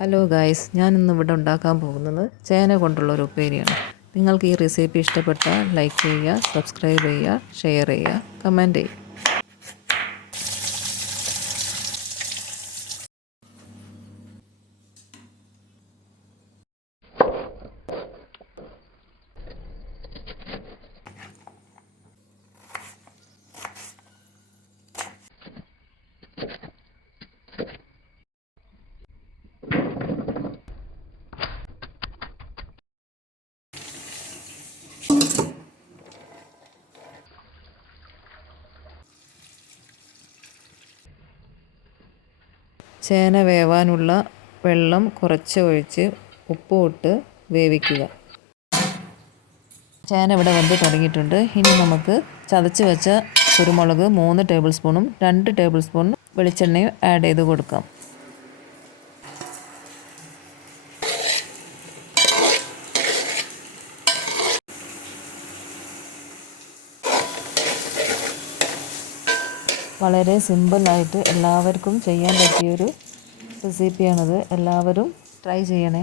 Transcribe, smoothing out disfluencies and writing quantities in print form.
Hello guys, ഞാൻ ഇന്ന് ഇവിടെ ഉണ്ടാക്കാൻ പോകുന്നത് ചേന കൊണ്ടുള്ള ഒരു ഉപ്പേരിയാണ്. നിങ്ങൾക്ക് ഈ റെസിപ്പി ഇഷ്ടപ്പെട്ടാൽ ലൈക്ക് ചെയ്യുക, സബ്സ്ക്രൈബ് ചെയ്യുക, ഷെയർ ചെയ്യുക, കമൻറ്റ് ചെയ്യുക. ചേന വേവാനുള്ള വെള്ളം കുറച്ച് ഒഴിച്ച് ഉപ്പും ഇട്ട് വേവിക്കുക. ചേന ഇവിടെ വെന്ത് തുടങ്ങിയിട്ടുണ്ട്. ഇനി നമുക്ക് ചതച്ച് വെച്ച കുരുമുളക് 3 ടേബിൾ സ്പൂണും 2 ടേബിൾ സ്പൂൺ വെളിച്ചെണ്ണയും ആഡ് ചെയ്ത് കൊടുക്കാം. വളരെ സിമ്പിളായിട്ട് എല്ലാവർക്കും ചെയ്യാൻ പറ്റിയൊരു റെസിപ്പിയാണിത്. എല്ലാവരും ട്രൈ ചെയ്യണേ.